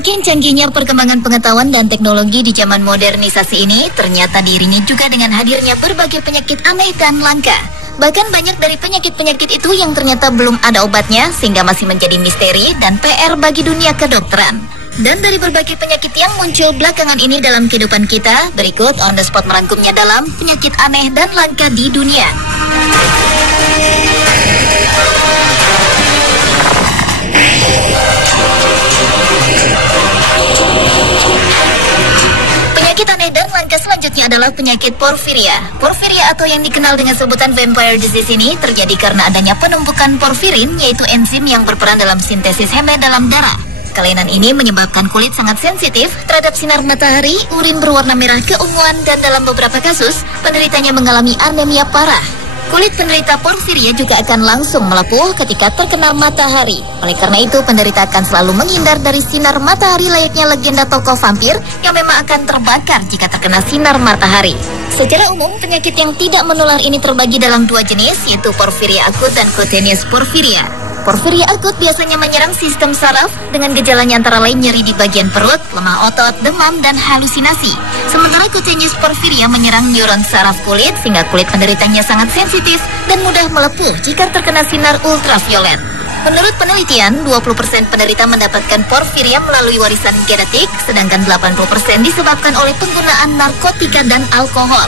Semakin canggihnya perkembangan pengetahuan dan teknologi di zaman modernisasi ini ternyata diiringi juga dengan hadirnya berbagai penyakit aneh dan langka. Bahkan banyak dari penyakit-penyakit itu yang ternyata belum ada obatnya sehingga masih menjadi misteri dan PR bagi dunia kedokteran. Dan dari berbagai penyakit yang muncul belakangan ini dalam kehidupan kita, berikut On The Spot merangkumnya dalam penyakit aneh dan langka di dunia. Penyakit aneh dan langka selanjutnya adalah penyakit porfiria. Porfiria atau yang dikenal dengan sebutan vampire disease ini terjadi karena adanya penumpukan porfirin, yaitu enzim yang berperan dalam sintesis heme dalam darah. Kelainan ini menyebabkan kulit sangat sensitif terhadap sinar matahari, urin berwarna merah keunguan, dan dalam beberapa kasus, penderitanya mengalami anemia parah. Kulit penderita porfiria juga akan langsung melepuh ketika terkena matahari. Oleh karena itu, penderita akan selalu menghindar dari sinar matahari layaknya legenda tokoh vampir yang memang akan terbakar jika terkena sinar matahari. Secara umum, penyakit yang tidak menular ini terbagi dalam dua jenis, yaitu porfiria akut dan cutaneous porfiria. Porfiria akut biasanya menyerang sistem saraf dengan gejalanya antara lain nyeri di bagian perut, lemah otot, demam, dan halusinasi. Sementara cutaneous porfiria menyerang neuron saraf kulit sehingga kulit penderitanya sangat sensitif dan mudah melepuh jika terkena sinar ultraviolet. Menurut penelitian, 20% penderita mendapatkan porfiria melalui warisan genetik, sedangkan 80% disebabkan oleh penggunaan narkotika dan alkohol.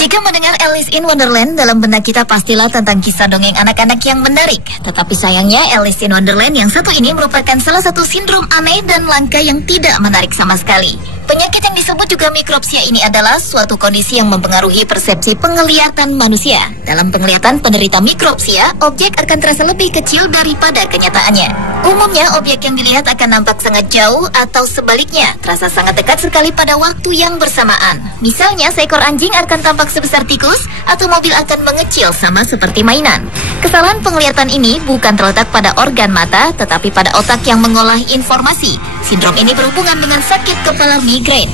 Jika mendengar Alice in Wonderland, dalam benak kita pastilah tentang kisah dongeng anak-anak yang menarik. Tetapi sayangnya Alice in Wonderland yang satu ini merupakan salah satu sindrom aneh dan langka yang tidak menarik sama sekali. Penyakit yang disebut juga mikropsia ini adalah suatu kondisi yang mempengaruhi persepsi penglihatan manusia. Dalam penglihatan penderita mikropsia, objek akan terasa lebih kecil daripada kenyataannya. Umumnya, objek yang dilihat akan nampak sangat jauh atau sebaliknya, terasa sangat dekat sekali pada waktu yang bersamaan. Misalnya, seekor anjing akan tampak sebesar tikus atau mobil akan mengecil sama seperti mainan. Kesalahan penglihatan ini bukan terletak pada organ mata, tetapi pada otak yang mengolah informasi. Sindrom ini berhubungan dengan sakit kepala migrain.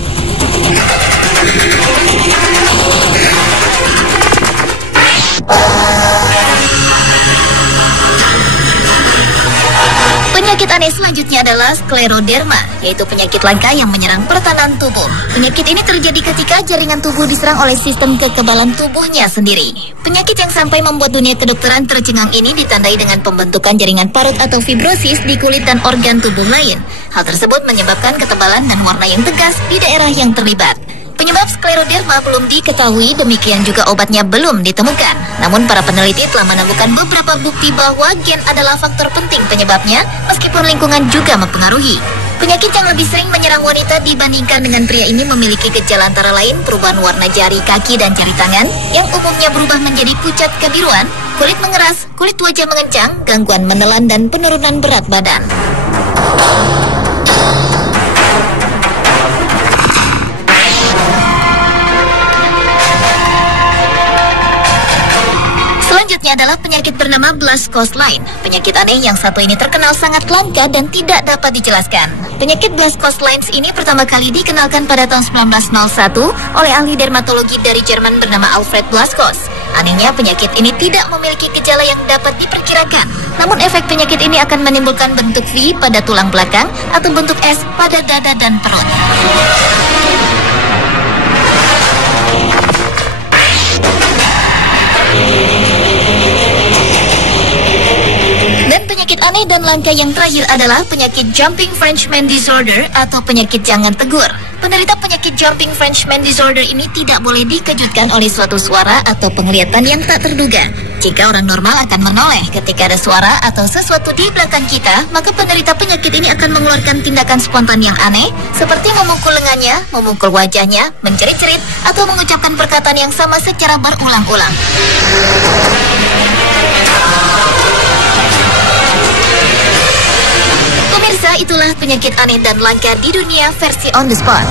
Penyakit aneh selanjutnya adalah skleroderma, yaitu penyakit langka yang menyerang pertahanan tubuh. Penyakit ini terjadi ketika jaringan tubuh diserang oleh sistem kekebalan tubuhnya sendiri. Penyakit yang sampai membuat dunia kedokteran tercengang ini ditandai dengan pembentukan jaringan parut atau fibrosis di kulit dan organ tubuh lain. Hal tersebut menyebabkan ketebalan dan warna yang tegas di daerah yang terlibat. Penyebab skleroderma belum diketahui, demikian juga obatnya belum ditemukan. Namun para peneliti telah menemukan beberapa bukti bahwa gen adalah faktor penting penyebabnya, meskipun lingkungan juga mempengaruhi. Penyakit yang lebih sering menyerang wanita dibandingkan dengan pria ini memiliki gejala antara lain perubahan warna jari kaki dan jari tangan, yang umumnya berubah menjadi pucat kebiruan, kulit mengeras, kulit wajah mengencang, gangguan menelan, dan penurunan berat badan. Selanjutnya adalah penyakit bernama Blaskos-Lain. Penyakit aneh yang satu ini terkenal sangat langka dan tidak dapat dijelaskan. Penyakit Blaskos-Lain ini pertama kali dikenalkan pada tahun 1901 oleh ahli dermatologi dari Jerman bernama Alfred Blaskos. Anehnya, penyakit ini tidak memiliki gejala yang dapat diperkirakan. Namun efek penyakit ini akan menimbulkan bentuk V pada tulang belakang atau bentuk S pada dada dan perut. Dan penyakit aneh dan langka yang terakhir adalah penyakit Jumping Frenchman Disorder atau penyakit jangan tegur. Penderita penyakit Jumping Frenchman Disorder ini tidak boleh dikejutkan oleh suatu suara atau penglihatan yang tak terduga. Jika orang normal akan menoleh ketika ada suara atau sesuatu di belakang kita, maka penderita penyakit ini akan mengeluarkan tindakan spontan yang aneh, seperti memukul lengannya, memukul wajahnya, menjerit-jerit, atau mengucapkan perkataan yang sama secara berulang-ulang. Pemirsa, itulah penyakit aneh dan langka di dunia versi On The Spot.